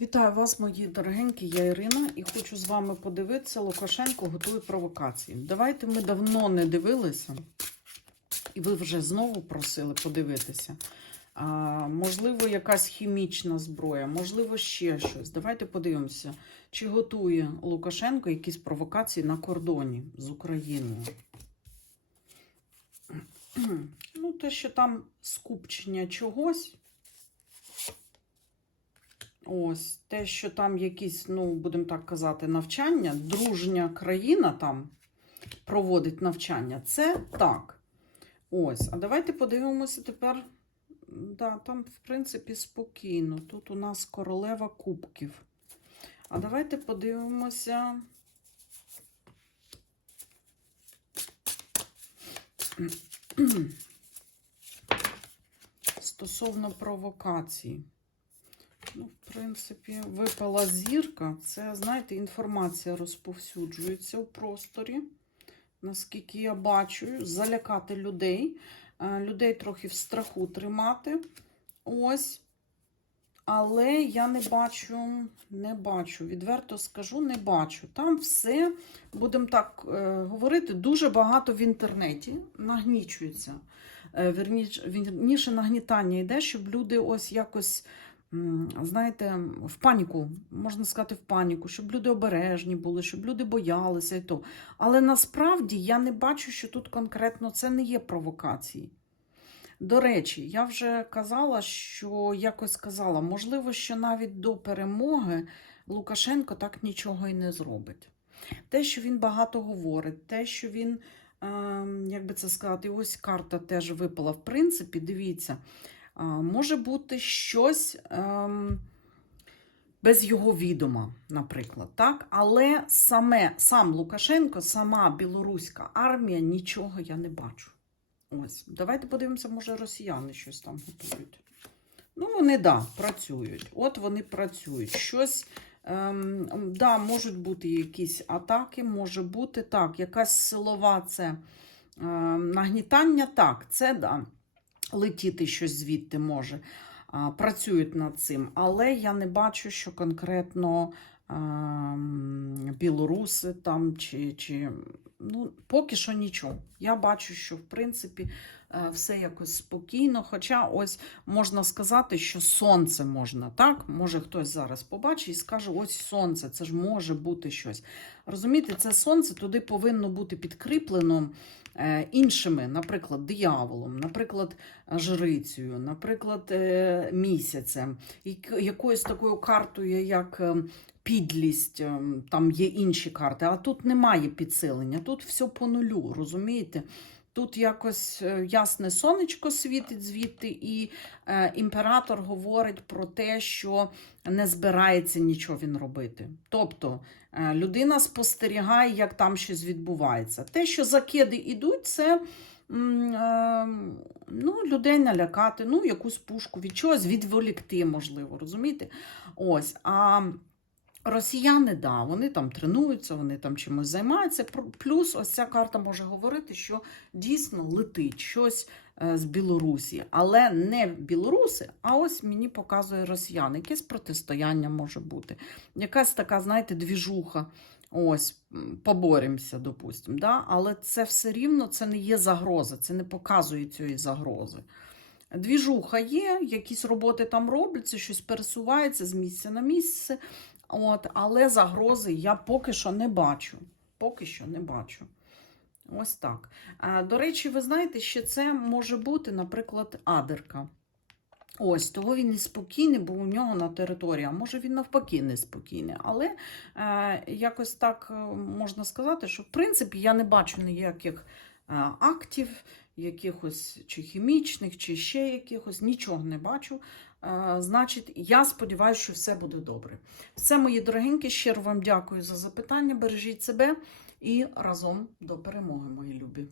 Вітаю вас, мої дорогенькі, я Ірина, і хочу з вами подивитися. Лукашенко готує провокації. Давайте ми давно не дивилися, і ви вже знову просили подивитися. А, можливо, якась хімічна зброя, можливо, ще щось. Давайте подивимося, чи готує Лукашенко якісь провокації на кордоні з Україною. Ну, те, що там скупчення чогось. Ось те, що там якісь, ну, будемо так казати, навчання, дружня країна там проводить навчання, це так. Ось, а давайте подивимося тепер. Да, там, в принципі, спокійно. Тут у нас королева кубків. А давайте подивимося. Стосовно провокацій. Ну, в принципі, випала зірка. Це, знаєте, інформація розповсюджується в просторі, наскільки я бачу, залякати людей, е, людей трохи в страху тримати. Ось. Але я не бачу, не бачу, відверто скажу, не бачу. Там все, будемо так е, говорити, дуже багато в інтернеті нагнічується. Е, вірніше нагнітання йде, щоб люди ось якось знаєте, в паніку, можна сказати, в паніку, щоб люди обережні були, щоб люди боялися і то. Але насправді я не бачу, що тут конкретно це не є провокації. До речі, я вже казала, що якось сказала, можливо, що навіть до перемоги Лукашенко так нічого і не зробить. Те, що він багато говорить, те, що він, е, як би це сказати, ось карта теж випала. В принципі, дивіться, може бути щось. Е, без його відома, наприклад, так? Але саме сам Лукашенко, сама білоруська армія, нічого я не бачу. Ось, давайте подивимося, може, росіяни щось там готують. Ну, вони, да, працюють. От вони працюють. Щось, ем, да, можуть бути якісь атаки, може бути так, якась силова це ем, нагнітання, так, це да. Летіти щось звідти може. Працюють над цим. Але я не бачу, що конкретно білоруси там чи, чи ну, поки що нічого. Я бачу, що в принципі е, все якось спокійно. Хоча ось можна сказати, що сонце можна, так? Може хтось зараз побачить і скаже: ось сонце, це ж може бути щось. Розумієте, це сонце туди повинно бути підкріплено е, іншими, наприклад, дияволом, наприклад, жрицею, наприклад, е, місяцем, якоюсь такою картою, як. Підлість, ем, там є інші карти, а тут немає підсилення, тут все по нулю, розумієте? Тут якось е, ясне сонечко світить звідти, і е, імператор говорить про те, що не збирається нічого він робити. Тобто е, людина спостерігає, як там щось відбувається. Те, що закиди йдуть, це ну, людей налякати, ну, якусь пушку від чогось відволікти, можливо, розумієте? Ось. А Росіяни, да, вони там тренуються, вони там чимось займаються. Плюс ось ця карта може говорити, що дійсно летить щось е, з Білорусі, але не білоруси, а ось мені показує росіяни. Якесь протистояння може бути. Якась така, знаєте, двіжуха. Ось, поборемося, допустимо. Да? Але це все рівно це не є загроза, це не показує цієї загрози. Двіжуха є, якісь роботи там робляться, щось пересувається з місця на місце. От, але загрози я поки що не бачу. Поки що не бачу. Ось так. До речі, ви знаєте, що це може бути, наприклад, адерка. Ось, того він і спокійний, бо у нього на території, а може він навпаки неспокійний. Але е, якось так е, можна сказати, що в принципі я не бачу ніяких е, актів, якихось чи хімічних, чи ще якихось, нічого не бачу. Значить, я сподіваюся, що все буде добре. Все, мої дорогенькі, щиро вам дякую за запитання. Бережіть себе і разом до перемоги, мої любі.